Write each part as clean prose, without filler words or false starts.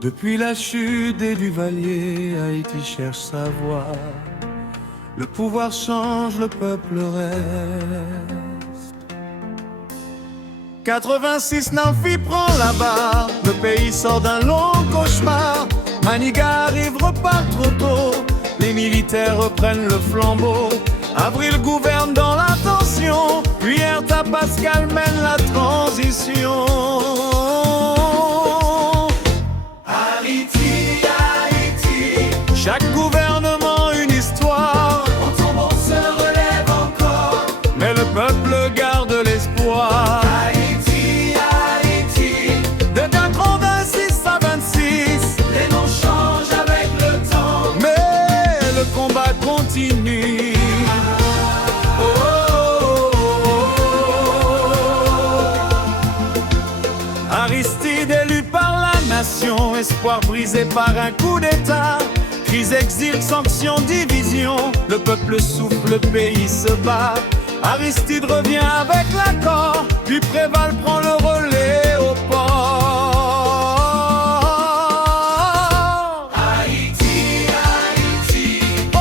Depuis la chute des Duvalier, Haïti cherche sa voie. Le pouvoir change, le peuple reste. 86 Nanfi prend la barre, le pays sort d'un long cauchemar. Maniga arrive, repart trop tôt, les militaires reprennent le flambeau. Avril gouverne dans la tension, puis Herta Pascal mène la transition. Haïti, Haïti, chaque gouvernement une histoire. En tombant se relève encore, mais le peuple garde l'espoir. Haïti, Haïti, de 86 à 26, les noms changent avec le temps, mais le combat continue. Aristide élu par la nation, espoir brisé par un coup d'état. Crise, exil, sanction, division, le peuple souffle, le pays se bat. Aristide revient avec l'accord, puis Préval prend le relais au port. Haïti, Haïti, oh,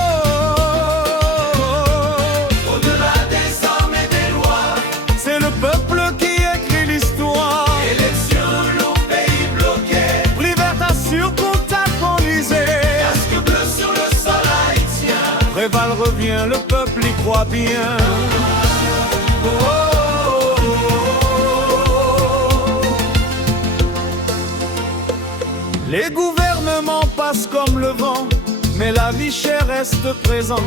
au-delà des hommes et des lois, c'est le peuple qui écrit l'histoire. Élection, long pays bloqué, privatisation, contact enlisé, casque bleu sur le sol haïtien. Préval revient, le peuple y croit bien. Les gouvernements passent comme le vent, mais la vie chère reste présente.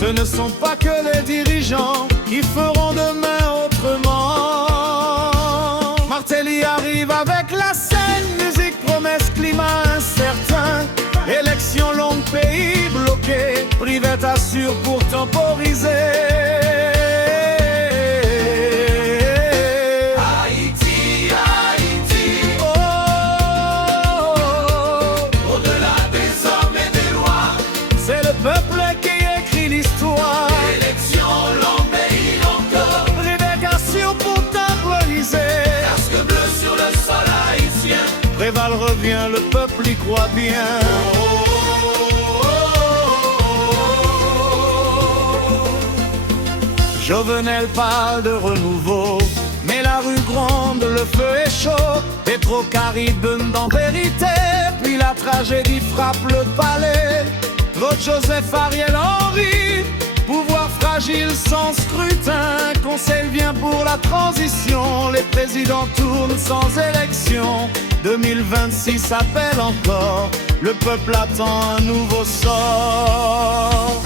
Ce ne sont pas que les dirigeants qui feront demain autrement. Martelly arrive avec la scène, musique, promesse, climat incertain. Élection longue, pays bloqué, Privet assure pour temporiser. Peuple qui écrit l'histoire. Élection, long pays encore, révocation pour temporiser. Casque bleu sur le sol haïtien. Préval revient, le peuple y croit bien. Jovenel parle de renouveau, mais la rue gronde, le feu est chaud. Petro-Caribe dans vérité, puis la tragédie frappe le palais. Claude Joseph, Ariel Henry, pouvoir fragile sans scrutin. Conseil vient pour la transition, les présidents tournent sans élection. 2026 appelle encore, le peuple attend un nouveau sort.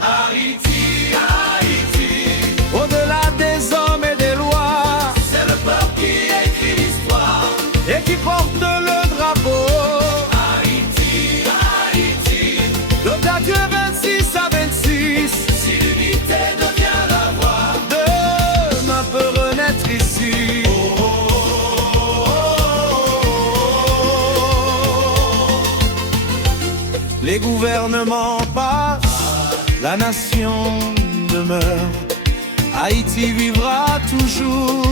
Haïti, Haïti, au-delà des hommes et des lois, c'est le peuple qui écrit l'histoire et qui porte le drapeau. De 26 à 26, si l'unité devient la voix, demain peut renaître ici. Les gouvernements passent, la nation demeure. Haïti vivra toujours.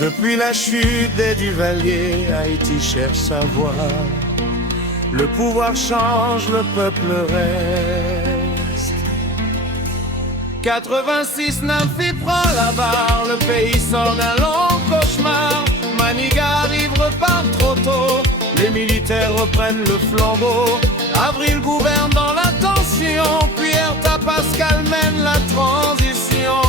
Depuis la chute des Duvalier, Haïti cherche sa voie. Le pouvoir change, le peuple reste. 86 Nanfi prend la barre, le pays sort d'un long cauchemar. Maniga arrive, repart trop tôt, Les militaires reprennent le flambeau. Avril gouverne dans la tension. Pierre Pascal mène la transition.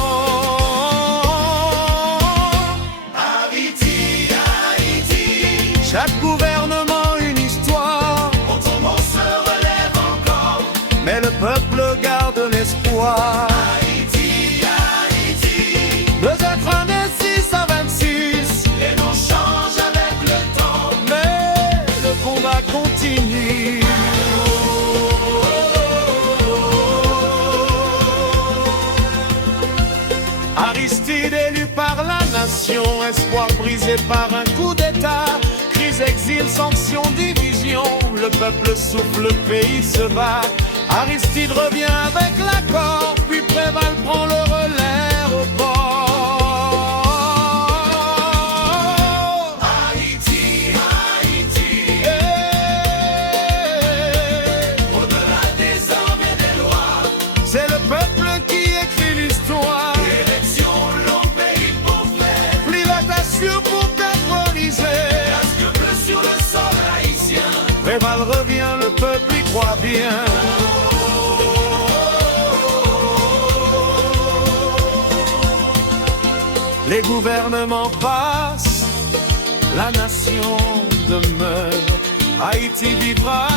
Haïti, Haïti, Chaque gouvernement une histoire, on tombe, on se relève encore. mais le peuple garde l'espoir. Haïti, Haïti, 2 êtres nés 6 à 26, les noms changent avec le temps. mais le combat continue. Aristide élu par la nation, espoir brisé par un coup d'état. Crise, exil, sanction, division, le peuple souffle, le pays se bat. Aristide revient avec l'accord, puis Préval prend le relais au port. Haïti, Haïti, au-delà des hommes et des lois, C'est le peuple qui écrit l'histoire. élection, long pays pour faire. Privatation pour temporiser. Casque bleu sur le sol haïtien. Préval revient, le peuple y croit bien. Les gouvernements passent, la nation demeure. Haïti vivra